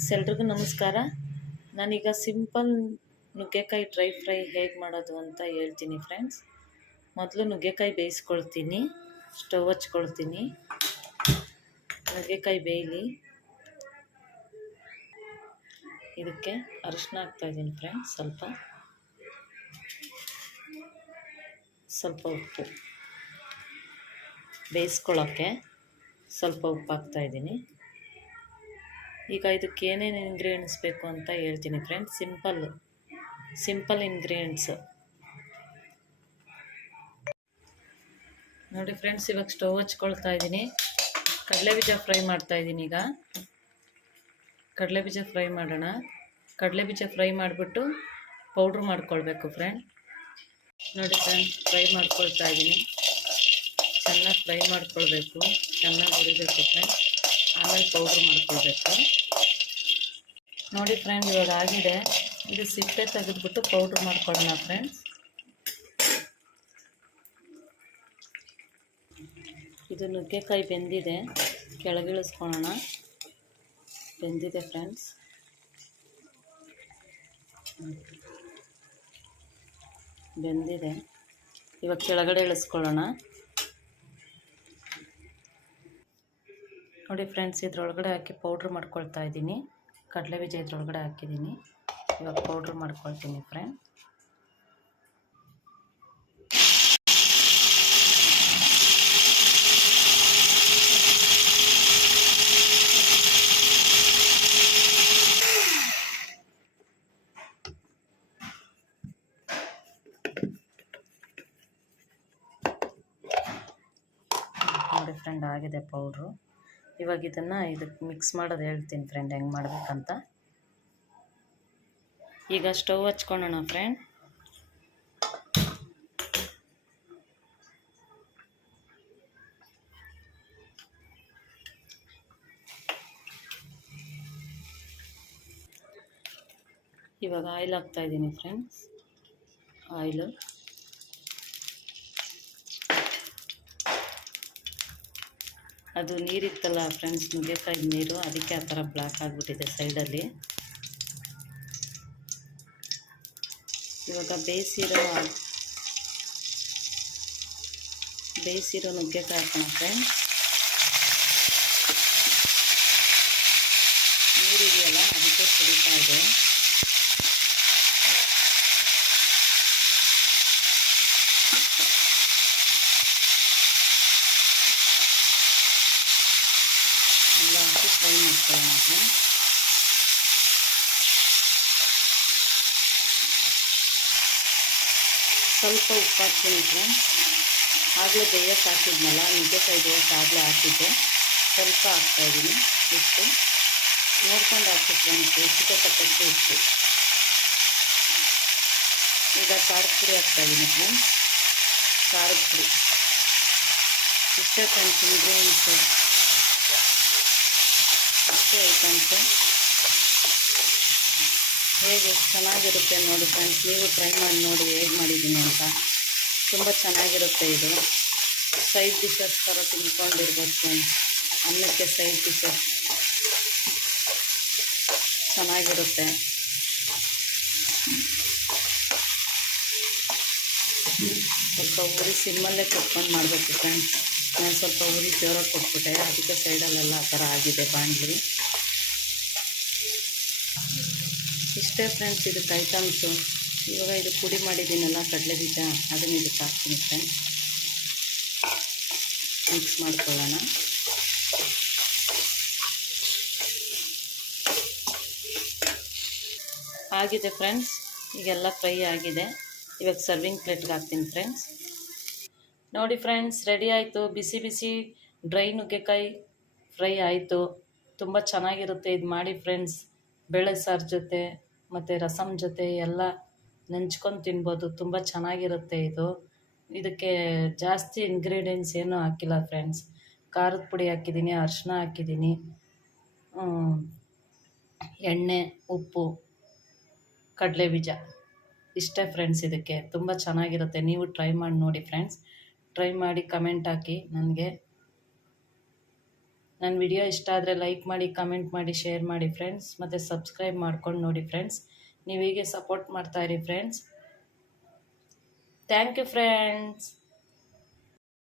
Friends ಎಲ್ರಿಗೂ ನಮಸ್ಕಾರ. ನಾನೀಗ ಸಿಂಪಲ್ ನುಗ್ಗೆಕಾಯಿ ಡ್ರೈ ಫ್ರೈ ಹೇಗೆ ಮಾಡೋದು ಅಂತ ಹೇಳ್ತೀನಿ ಫ್ರೆಂಡ್ಸ್. ಮೊದಲು ನುಗ್ಗೆಕಾಯಿ ಬೇಯಿಸ್ಕೊಳ್ತೀನಿ, ಸ್ಟವ್ ಹಚ್ಕೊಳ್ತೀನಿ. ನುಗ್ಗೆಕಾಯಿ ಬೇಯಲಿ. ಇದಕ್ಕೆ ಅರಿಶಿನ ಹಾಕ್ತಾಯಿದ್ದೀನಿ ಫ್ರೆಂಡ್ಸ್, ಸ್ವಲ್ಪ. ಸ್ವಲ್ಪ ಉಪ್ಪು. ಬೇಯಿಸ್ಕೊಳ್ಳೋಕ್ಕೆ ಸ್ವಲ್ಪ ಉಪ್ಪು ಹಾಕ್ತಾಯಿದ್ದೀನಿ ಈಗ ಇದಕ್ಕೆ ಏನೇನು ಇಂಗ್ರೀಡಿಯೆಂಟ್ಸ್ ಬೇಕು ಅಂತ ಹೇಳ್ತೀನಿ ಫ್ರೆಂಡ್ಸ್ ಸಿಂಪಲ್ ಸಿಂಪಲ್ ಇಂಗ್ರೀಡಿಯೆಂಟ್ಸ್ ನೋಡಿ ಫ್ರೆಂಡ್ಸ್ ಇವಾಗ ಸ್ಟವ್ ಹಚ್ಕೊಳ್ತಾ ಇದ್ದೀನಿ. ಕಡಲೆ ಬೀಜ ಫ್ರೈ ಮಾಡ್ತಾ ಇದ್ದೀನಿ ಈಗ. ಕಡಲೆ ಬೀಜ ಫ್ರೈ ಮಾಡೋಣ. ಕಡಲೆ ಬೀಜ ಫ್ರೈ ಮಾಡಿಬಿಟ್ಟು ಪೌಡ್ರ್ ಮಾಡ್ಕೊಳ್ಬೇಕು ಫ್ರೆಂಡ್ ನೋಡಿ ಫ್ರೆಂಡ್ ಫ್ರೈ ಮಾಡ್ಕೊಳ್ತಾ ಇದ್ದೀನಿ. ಚೆನ್ನಾಗಿ ಫ್ರೈ ಮಾಡ್ಕೊಳ್ಬೇಕು. ಚೆನ್ನಾಗಿ ಹುರಿಬೇಕು ಫ್ರೆಂಡ್ ಆಮೇಲೆ ಪೌಡ್ರ್ ಮಾಡ್ಕೊಳ್ಬೇಕು ನೋಡಿ ಫ್ರೆಂಡ್ ಇವಾಗ ಆಗಿದೆ. ಇದು ಸಿಪ್ಪೆ ತೆಗೆದ್ಬಿಟ್ಟು ಪೌಡ್ರ್ ಮಾಡ್ಕೊಳ್ಳೋಣ ಫ್ರೆಂಡ್ಸ್ ಇದು ನುಗ್ಗೆಕಾಯಿ ಬೆಂದಿದೆ. ಕೆಳಗಿಳಿಸ್ಕೊಳ್ಳೋಣ. ಬೆಂದಿದೆ ಫ್ರೆಂಡ್ಸ್ ಬೆಂದಿದೆ. ಇವಾಗ ಕೆಳಗಡೆ ಇಳಿಸ್ಕೊಳ್ಳೋಣ. ನೋಡಿ ಫ್ರೆಂಡ್ಸ್, ಇದ್ರೊಳಗಡೆ ಹಾಕಿ ಪೌಡ್ರ್ ಮಾಡ್ಕೊಳ್ತಾ ಇದ್ದೀನಿ. ಕಡಲೆ ಬೀಜ ಇದ್ರೊಳಗಡೆ ಹಾಕಿದ್ದೀನಿ. ಇವಾಗ ಪೌಡ್ರ್ ಮಾಡ್ಕೊಳ್ತೀನಿ ಫ್ರೆಂಡ್ ನೋಡಿ ಫ್ರೆಂಡ್ ಆಗಿದೆ ಪೌಡ್ರು ಇವಾಗ ಇದನ್ನು ಇದಕ್ಕೆ ಮಿಕ್ಸ್ ಮಾಡೋದು ಹೇಳ್ತೀನಿ ಫ್ರೆಂಡ್ ಹೆಂಗೆ ಮಾಡಬೇಕಂತ. ಈಗ ಸ್ಟವ್ ಹಚ್ಕೊಳ್ಳೋಣ ಫ್ರೆಂಡ್ ಇವಾಗ ಆಯಿಲ್ ಹಾಕ್ತಾ ಇದ್ದೀನಿ ಫ್ರೆಂಡ್ಸ್ ಆಯಿಲು ಅದು ನೀರಿತ್ತಲ್ಲ ಫ್ರೆಂಡ್ಸ್ ನುಗ್ಗೆಕಾಯಿ ನೀರು, ಅದಕ್ಕೆ ಆ ಥರ ಬ್ಲ್ಯಾಕ್ ಆಗಿಬಿಟ್ಟಿದೆ ಸೈಡಲ್ಲಿ ಇವಾಗ ಬೇಯಿಸಿರೋ ಬೇಯಿಸಿರೋ ನುಗ್ಗೆಕಾಯಿ ಹಾಕೋಣ ಫ್ರೆಂಡ್ಸ್ ನೀರಿದೆಯಲ್ಲ ಅದಕ್ಕೆ ಕುಡಿತಾ ಇದೆ ಎಲ್ಲ ಹಾಕಿ ಫ್ರೈ ಮಾಡ್ಕೊಳ್ಳೋಣ ಸ್ವಲ್ಪ ಉಪ್ಪು ಹಾಕ್ತೀನಿ ಆಗಲೇ ಬೇಯಕ್ಕೆ ಹಾಕಿದ್ನಲ್ಲ, ನುಗ್ಗೆಕಾಯಿ ಬೇಯಕ್ಕೆ ಆಗಲೇ ಹಾಕಿದ್ದೆ. ಸ್ವಲ್ಪ ಹಾಕ್ತಾಯಿದ್ದೀನಿ ಇಷ್ಟು ನೋಡ್ಕೊಂಡು ಹಾಕಿ ಫ್ರೆಂಡ್ಸ್ ರುಚಿಗೆ ತಕ್ಕಷ್ಟು ಇಷ್ಟು ಈಗ ಖಾರದ ಪುಡಿ ಹಾಕ್ತಾಯಿದ್ದೀನಿ ಫ್ರೆಂಡ್ಸ್. ಖಾರದ ಪುಡಿ. ಇಷ್ಟೇ ಫ್ರೆಂಡ್ಸ್ ಇಂಗ್ರೀಡಿಯೆಂಟ್ಸು ಇಷ್ಟೇ ಐಟಮ್ಸು ಹೇಗೆ ಚೆನ್ನಾಗಿರುತ್ತೆ ನೋಡಿ ಫ್ರೆಂಡ್ಸ್, ನೀವು ಟ್ರೈ ಮಾಡಿ ನೋಡಿ ಹೇಗೆ ಮಾಡಿದ್ದೀನಿ ಅಂತ. ತುಂಬ ಚೆನ್ನಾಗಿರುತ್ತೆ ಇದು. ಸೈಡ್ ಡಿಶಸ್ ಥರ ತಿನ್ಕೊಂಡಿರ್ಬೋದು ಫ್ರೆಂಡ್ಸ್. ಅನ್ನಕ್ಕೆ ಸೈಡ್ ಡಿಶಸ್ ಚೆನ್ನಾಗಿರುತ್ತೆ. ಸ್ವಲ್ಪ ಉರಿ ಸಿಮ್ಮಲ್ಲೇ ಕುತ್ಕೊಂಡು ಮಾಡಬೇಕು ಫ್ರೆಂಡ್ಸ್. ನಾನು ಸ್ವಲ್ಪ ಉರಿ ಜೋರಾಗಿ ಕೊಟ್ಬಿಟ್ಟೆ. ಅದಕ್ಕೆ ಸೈಡಲ್ಲೆಲ್ಲ ಆ ಥರ ಆಗಿದೆ ಬಾಣಲಿ. ಇಷ್ಟೇ ಫ್ರೆಂಡ್ಸ್ ಇದಕ್ಕೆ ಐಟಮ್ಸು ಇವಾಗ ಇದು ಪುಡಿ ಮಾಡಿದ್ದೀನಲ್ಲ, ಕಡಲೆ ಬೀಜ, ಅದನ್ನು ಇದಕ್ಕೆ ಹಾಕ್ತೀನಿ ಫ್ರೆಂಡ್ಸ್. ಮಿಕ್ಸ್ ಮಾಡ್ಕೊಳ್ಳೋಣ. ಆಗಿದೆ ಫ್ರೆಂಡ್ಸ್. ಈಗೆಲ್ಲ ಫ್ರೈ ಆಗಿದೆ. ಇವಾಗ ಸರ್ವಿಂಗ್ ಪ್ಲೇಟ್ಗೆ ಹಾಕ್ತೀನಿ ಫ್ರೆಂಡ್ಸ್. ನೋಡಿ ಫ್ರೆಂಡ್ಸ್ ರೆಡಿ ಆಯಿತು. ಬಿಸಿ ಬಿಸಿ ಡ್ರೈ ನುಗ್ಗೆಕಾಯಿ ಫ್ರೈ ಆಯಿತು. ತುಂಬ ಚೆನ್ನಾಗಿರುತ್ತೆ. ಇದು ಮಾಡಿ ಫ್ರೆಂಡ್ಸ್ ಬೇಳೆ ಸಾರು ಜೊತೆ, ಮತ್ತು ರಸಮ್ ಜೊತೆ ಎಲ್ಲ ನೆಂಚ್ಕೊಂಡು ತಿನ್ಬೋದು. ತುಂಬ ಚೆನ್ನಾಗಿರುತ್ತೆ ಇದು. ಇದಕ್ಕೆ ಜಾಸ್ತಿ ಇಂಗ್ರೀಡಿಯೆಂಟ್ಸ್ ಏನೂ ಹಾಕಿಲ್ಲ ಫ್ರೆಂಡ್ಸ್ ಖಾರದ ಪುಡಿ ಹಾಕಿದ್ದೀನಿ ಅರಿಶಿನ ಹಾಕಿದ್ದೀನಿ ಎಣ್ಣೆ, ಉಪ್ಪು ಕಡಲೆ ಬೀಜ ಇಷ್ಟೇ ಫ್ರೆಂಡ್ಸ್ ಇದಕ್ಕೆ. ತುಂಬ ಚೆನ್ನಾಗಿರುತ್ತೆ. ನೀವು ಟ್ರೈ ಮಾಡಿ ನೋಡಿ ಫ್ರೆಂಡ್ಸ್ ಟ್ರೈ ಮಾಡಿ ಕಮೆಂಟ್ ಹಾಕಿ ನನಗೆ. ನನ್ನ ವಿಡಿಯೋ ಇಷ್ಟ ಆದರೆ ಲೈಕ್ ಮಾಡಿ ಕಮೆಂಟ್ ಮಾಡಿ ಶೇರ್ ಮಾಡಿ ಫ್ರೆಂಡ್ಸ್ ಮತ್ತು ಸಬ್ಸ್ಕ್ರೈಬ್ ಮಾಡ್ಕೊಂಡು ನೋಡಿ ಫ್ರೆಂಡ್ಸ್ ನೀವು ಹೀಗೆ ಸಪೋರ್ಟ್ ಮಾಡ್ತಾಯಿರಿ ಫ್ರೆಂಡ್ಸ್ ಥ್ಯಾಂಕ್ ಯು ಫ್ರೆಂಡ್ಸ್